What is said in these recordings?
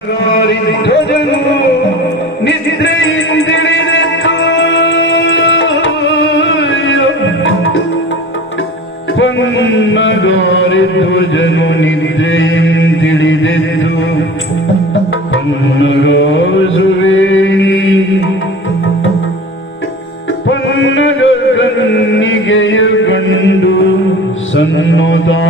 ಧ್ವಜನು ನಿದ್ರೆಯಿಂದಿಳಿದೆದ್ದು ಪನ್ನಗಾರಿ ಧ್ವಜನು ನಿದ್ರೆಯಿಂದಿಳಿದೆದ್ದು ಪನ್ನಗಾಸುವೇಣಿ ಪನ್ನಗ ಕನ್ನಿಗೆಯ ಕಂಡು ಸನ್ನೋದಾಂಗನು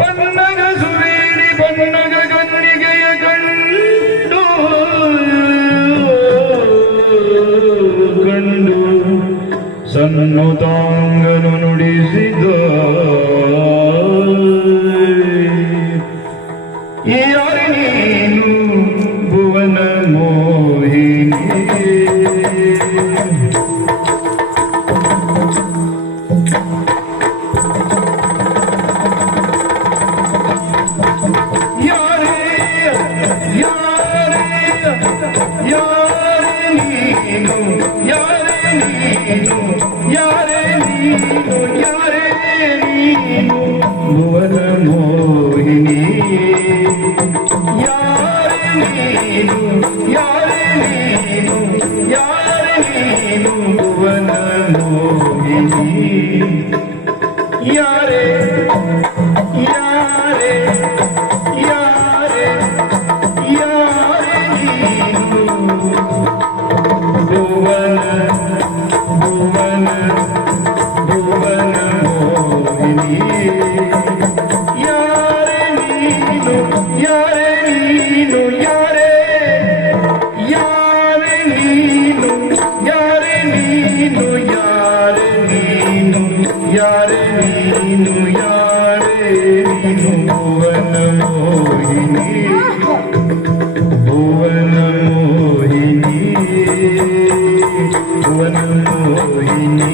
ಪನ್ನಗ ಸುವೇಣಿ ಪನ್ನಗ ಕನ್ನಿಗೆಯ ಕಂಡು ಸನ್ನೋದಾಂಗನು ನುಡಿಸಿದ ಯಾರು ನೀನು ಭುವನ ಮೋಹಿನಿ ಭುವನ ಮೋಹಿನಿ ಯಾರೇ ನೀನು ಭುವನ ಮೋಹಿನಿ ಯಾರೇ ಯಾರೇ ಯಾರೇ ಯಾರೇ ನೀನು ಭುವನ ಭುವನ ಭುವನ ಮೋಹಿನಿ ಯಾರೇ ನೀನು ಯಾರೇ ನೀನು ಯಾರೇ ಯಾರೇ ನೀನು ಯಾರೇ ನೀನು ಯಾರೇ ನೀನು ಯಾರೇ ನೀನು ಯಾರೇ ನೀನು ಭುವನ ಮೋಹಿನಿ ಭುವನ ಮೋಹಿನಿ ಭುವನ ಮೋಹಿನಿ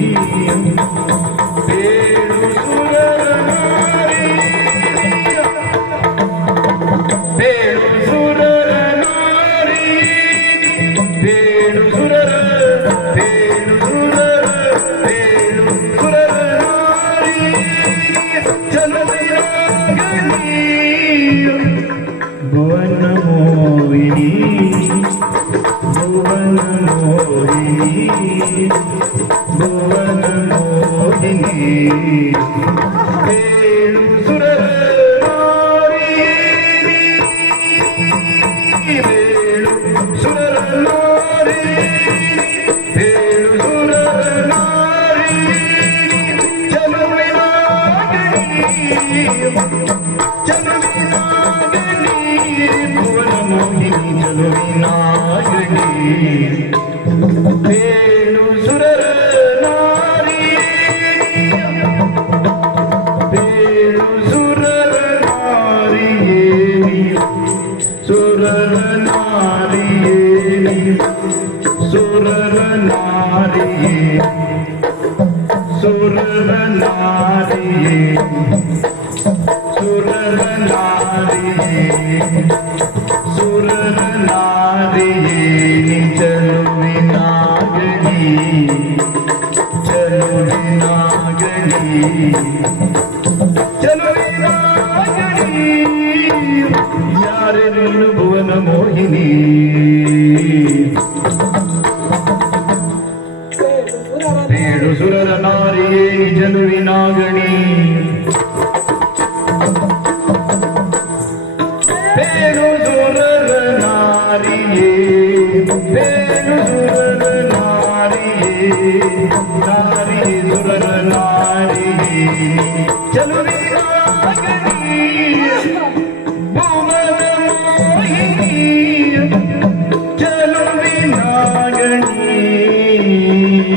ಭುವನ ಮೋಹಿನಿ ಭುವನ ಮೋಹಿನಿ ಭುವನ ಮೋಹಿನಿ ಬೇಳು ಸುರರ ನಾರಿ ಬೇಳು ಸುರರ ನಾರಿ ಬೇಳು ಸುರರ ನಾರಿ ಚಲುವಿನಾಗಲಿ ಭುವನ ಮೋಹಿನಿ ಚಲುವಿನಾಗಲಿ ಬೇಳು ಸುರರ ನಾರಿ ಬೇಳು ಸುರರ ನಾರಿಯೇನಿ ಸುರರ ನಾರಿಯೇನಿ ಸುರರ ನಾರಿಯೇ ಸುರರ ನಾರಿಯೇ ಸುರರ ನಾರಿಯೇ ಸುರರ ನಾರಿಯೇ ಚಲುವಿನಾಗಲಿ ಚಲುವಿನಾಗಲಿ ಚಲುವಿನಾಗಲಿ ಯಾರೇ ನೀನು ಭುವನ ಮೋಹಿನಿ ಬೇಡು ಸುರರ ನಾರಿಯೇ ಚಲುವಿನಾಗಲಿ ಬೇಡು ಸುರರ ನಾರಿಯೇ ಬೇಡು ಸುರರ ನಾರಿಯೇ ನಾರಿ ಸುರರ ನಾರಿಯೇ ಚಲುವಿ